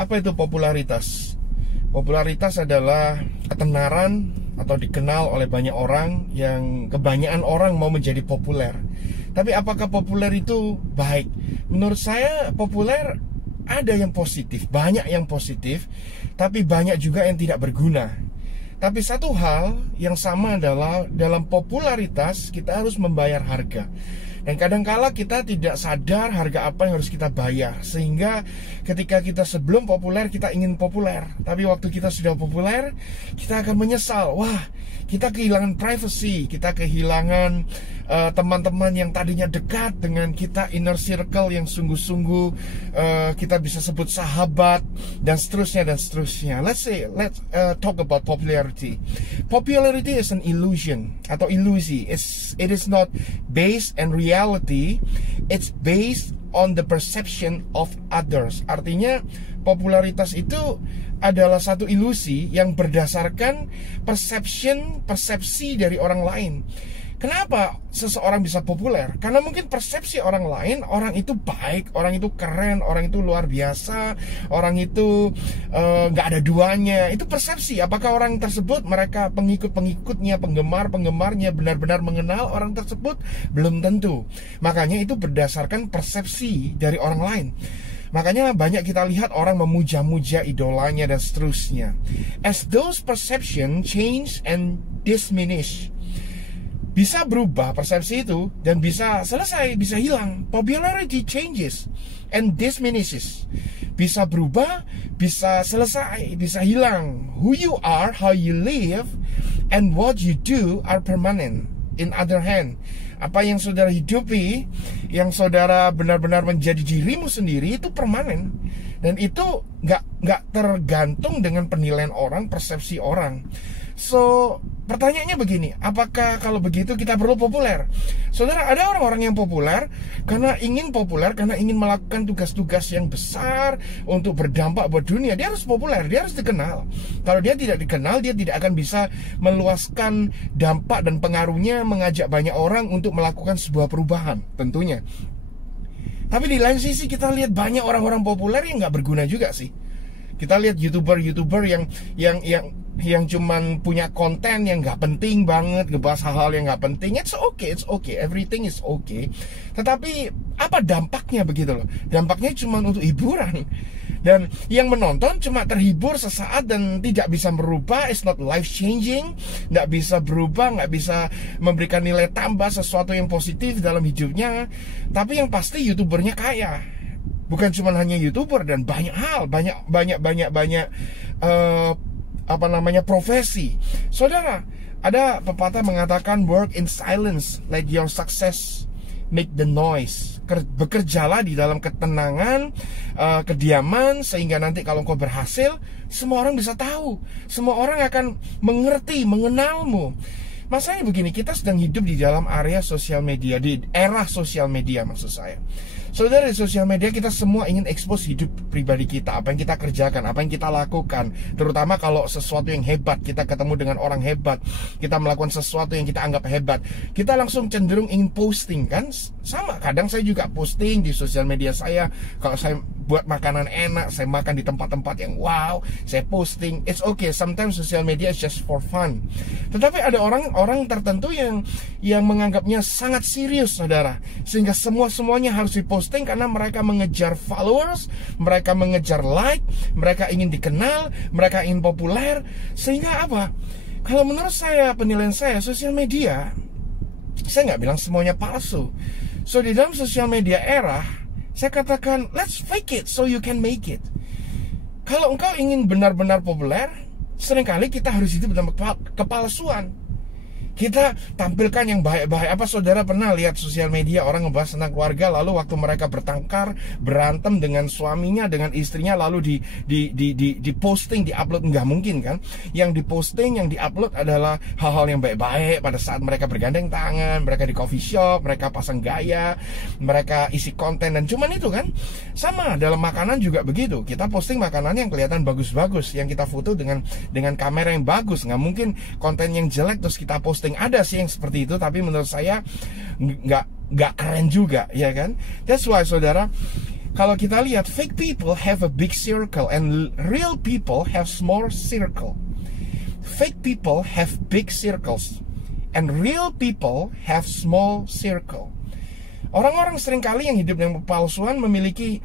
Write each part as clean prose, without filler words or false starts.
Apa itu popularitas? Popularitas adalah ketenaran atau dikenal oleh banyak orang, yang kebanyakan orang mau menjadi populer. Tapi apakah populer itu baik? Menurut saya populer ada yang positif, banyak yang positif, tapi banyak juga yang tidak berguna. Tapi satu hal yang sama adalah dalam popularitas kita harus membayar harga. Dan kadangkala kita tidak sadar harga apa yang harus kita bayar. Sehingga ketika kita sebelum populer kita ingin populer, tapi waktu kita sudah populer kita akan menyesal. Wah, kita kehilangan privacy, kita kehilangan teman-teman yang tadinya dekat dengan kita, inner circle yang sungguh-sungguh kita bisa sebut sahabat, dan seterusnya dan seterusnya. Let's talk about popularity. Popularity is an illusion atau ilusi. It is not based on reality. It's based on the perception of others. Artinya popularitas itu adalah satu ilusi yang berdasarkan persepsi dari orang lain. Kenapa seseorang bisa populer? Karena mungkin persepsi orang lain, orang itu baik, orang itu keren, orang itu luar biasa, orang itu nggak ada duanya. Itu persepsi. Apakah orang tersebut, mereka pengikut-pengikutnya, penggemar-penggemarnya benar-benar mengenal orang tersebut? Belum tentu. Makanya itu berdasarkan persepsi dari orang lain. Makanya banyak kita lihat orang memuja-muja idolanya dan seterusnya. As those perception change and diminish, bisa berubah persepsi itu dan bisa selesai, bisa hilang. Popularity changes and diminishes. Bisa berubah, bisa selesai, bisa hilang. Who you are, how you live, and what you do are permanent. In other hand, apa yang saudara hidupi, yang saudara benar-benar menjadi dirimu sendiri, itu permanen. Dan itu nggak tergantung dengan penilaian orang, persepsi orang. So, pertanyaannya begini, apakah kalau begitu kita perlu populer? Saudara, ada orang-orang yang populer karena ingin melakukan tugas-tugas yang besar untuk berdampak buat dunia. Dia harus populer, dia harus dikenal. Kalau dia tidak dikenal, dia tidak akan bisa meluaskan dampak dan pengaruhnya, mengajak banyak orang untuk melakukan sebuah perubahan, tentunya. Tapi di lain sisi kita lihat banyak orang-orang populer yang nggak berguna juga sih. Kita lihat youtuber yang cuman punya konten yang nggak penting banget, ngebahas hal-hal yang nggak penting. It's okay, everything is okay. Tetapi apa dampaknya begitu loh? Dampaknya cuma untuk hiburan. Dan yang menonton cuma terhibur sesaat dan tidak bisa merubah. It's not life changing, nggak bisa berubah, nggak bisa memberikan nilai tambah sesuatu yang positif dalam hidupnya. Tapi yang pasti youtubernya kaya. Bukan cuma hanya YouTuber, dan banyak hal, banyak profesi. Saudara, ada pepatah mengatakan work in silence, let your success make the noise. Bekerjalah di dalam ketenangan, kediaman, sehingga nanti kalau kau berhasil, semua orang bisa tahu, semua orang akan mengerti, mengenalmu. Masalahnya begini, kita sedang hidup di dalam area sosial media, di era sosial media maksud saya. Saudara, di sosial media kita semua ingin expose hidup pribadi kita, apa yang kita kerjakan, apa yang kita lakukan. Terutama kalau sesuatu yang hebat, kita ketemu dengan orang hebat, kita melakukan sesuatu yang kita anggap hebat, kita langsung cenderung ingin posting kan. Sama, kadang saya juga posting di sosial media saya. Kalau saya buat makanan enak, saya makan di tempat-tempat yang wow, saya posting. It's okay, sometimes social media is just for fun. Tetapi ada orang tertentu yang menganggapnya sangat serius, saudara, sehingga semuanya harus diposting karena mereka mengejar followers, mereka mengejar like, mereka ingin dikenal, mereka ingin populer. Sehingga apa? Kalau menurut saya, penilaian saya, sosial media, saya nggak bilang semuanya palsu. So di dalam sosial media era, saya katakan let's fake it so you can make it. Kalau engkau ingin benar-benar populer, seringkali kita harus hidup dalam kepalsuan. Kita tampilkan yang baik-baik. Apa saudara pernah lihat sosial media orang ngebahas tentang keluarga, lalu waktu mereka bertengkar, berantem dengan suaminya, dengan istrinya, lalu di posting, di upload? Nggak mungkin kan? Yang diposting, yang di upload adalah hal-hal yang baik-baik pada saat mereka bergandeng tangan, mereka di coffee shop, mereka pasang gaya, mereka isi konten, dan cuman itu kan. Sama dalam makanan juga begitu. Kita posting makanan yang kelihatan bagus-bagus, yang kita foto dengan kamera yang bagus. Nggak mungkin konten yang jelek terus kita posting. Ada sih yang seperti itu, tapi menurut saya nggak keren juga, ya kan? That's why, saudara, kalau kita lihat, fake people have a big circle and real people have small circle. Fake people have big circles and real people have small circle. Orang-orang seringkali yang hidup dengan kepalsuan memiliki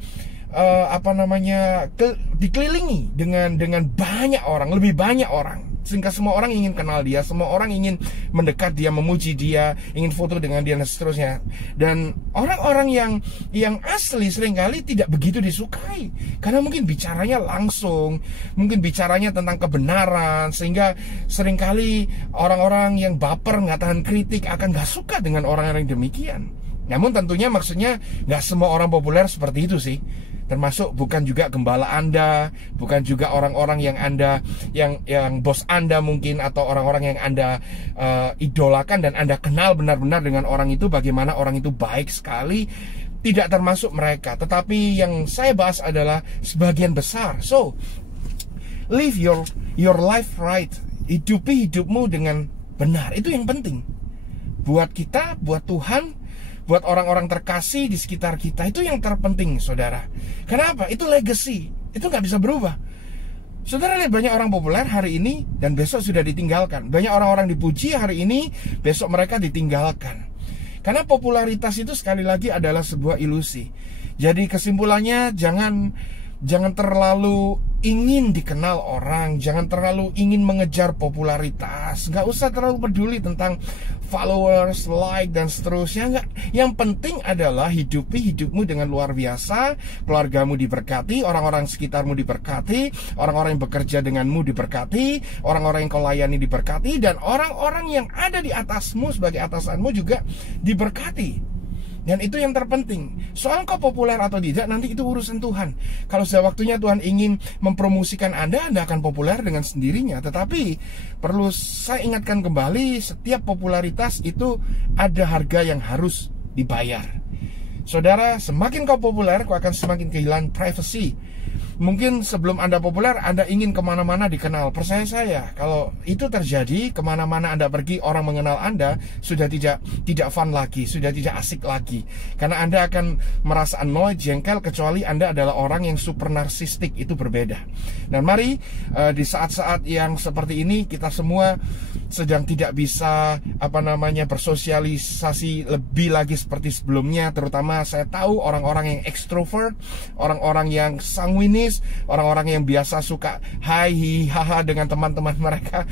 dikelilingi dengan banyak orang, lebih banyak orang, sehingga semua orang ingin kenal dia, semua orang ingin mendekat dia, memuji dia, ingin foto dengan dia dan seterusnya. Dan orang-orang yang asli seringkali tidak begitu disukai, karena mungkin bicaranya langsung, mungkin bicaranya tentang kebenaran, sehingga seringkali orang-orang yang baper nggak tahan kritik akan nggak suka dengan orang-orang yang demikian. Namun tentunya maksudnya nggak semua orang populer seperti itu sih. Termasuk bukan juga gembala Anda, bukan juga orang-orang yang Anda, yang bos Anda mungkin, atau orang-orang yang Anda idolakan dan Anda kenal benar-benar dengan orang itu, bagaimana orang itu baik sekali. Tidak termasuk mereka. Tetapi yang saya bahas adalah sebagian besar. So, live your life right. Hidupi hidupmu dengan benar. Itu yang penting. Buat kita, buat Tuhan, buat orang-orang terkasih di sekitar kita, itu yang terpenting, saudara. Kenapa? Itu legacy, itu nggak bisa berubah. Saudara lihat, banyak orang populer hari ini dan besok sudah ditinggalkan. Banyak orang-orang dipuji hari ini, besok mereka ditinggalkan. Karena popularitas itu sekali lagi adalah sebuah ilusi. Jadi kesimpulannya, jangan terlalu ingin dikenal orang, jangan terlalu ingin mengejar popularitas, nggak usah terlalu peduli tentang followers, like, dan seterusnya. Nggak. Yang penting adalah hidupi hidupmu dengan luar biasa, keluargamu diberkati, orang-orang sekitarmu diberkati, orang-orang yang bekerja denganmu diberkati, orang-orang yang kau layani diberkati, dan orang-orang yang ada di atasmu sebagai atasanmu juga diberkati. Dan itu yang terpenting. Soal kau populer atau tidak, nanti itu urusan Tuhan. Kalau sudah waktunya Tuhan ingin mempromosikan Anda akan populer dengan sendirinya. Tetapi perlu saya ingatkan kembali, setiap popularitas itu ada harga yang harus dibayar. Saudara, semakin kau populer, kau akan semakin kehilangan privacy. Mungkin sebelum Anda populer, Anda ingin kemana-mana dikenal. Percaya saya, kalau itu terjadi, kemana-mana Anda pergi, orang mengenal Anda sudah tidak fun lagi, sudah tidak asik lagi. Karena Anda akan merasa annoyed, jengkel, kecuali Anda adalah orang yang super narsistik. Itu berbeda. Dan mari di saat-saat yang seperti ini, kita semua sedang tidak bisa bersosialisasi lebih lagi seperti sebelumnya. Terutama saya tahu orang-orang yang extrovert, orang-orang yang sanguinis, orang-orang yang biasa suka haha dengan teman-teman mereka,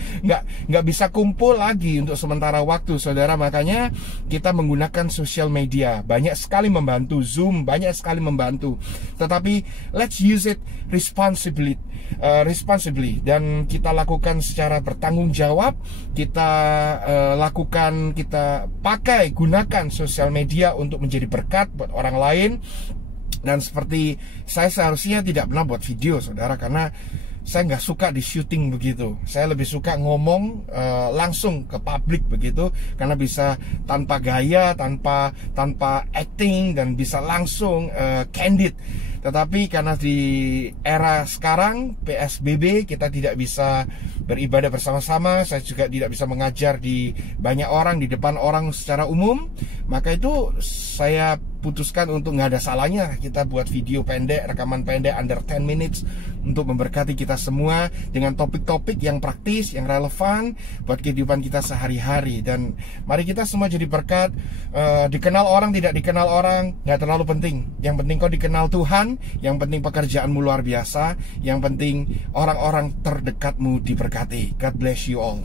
nggak bisa kumpul lagi untuk sementara waktu, saudara. Makanya kita menggunakan sosial media, banyak sekali membantu. Zoom banyak sekali membantu, tetapi let's use it responsibly, dan kita lakukan secara bertanggung jawab. Kita gunakan sosial media untuk menjadi berkat buat orang lain. Dan seperti saya seharusnya tidak pernah buat video, saudara, karena saya nggak suka di syuting begitu. Saya lebih suka ngomong langsung ke publik begitu, karena bisa tanpa gaya, tanpa acting, dan bisa langsung candid. Tetapi karena di era sekarang PSBB kita tidak bisa beribadah bersama-sama, saya juga tidak bisa mengajar di banyak orang, di depan orang secara umum. Maka itu saya putuskan untuk nggak ada salahnya kita buat video pendek, rekaman pendek under 10 minutes untuk memberkati kita semua dengan topik-topik yang praktis, yang relevan buat kehidupan kita sehari-hari. Dan mari kita semua jadi berkat. Dikenal orang, tidak dikenal orang, nggak terlalu penting. Yang penting kau dikenal Tuhan, yang penting pekerjaanmu luar biasa, yang penting orang-orang terdekatmu diberkati. God bless you all.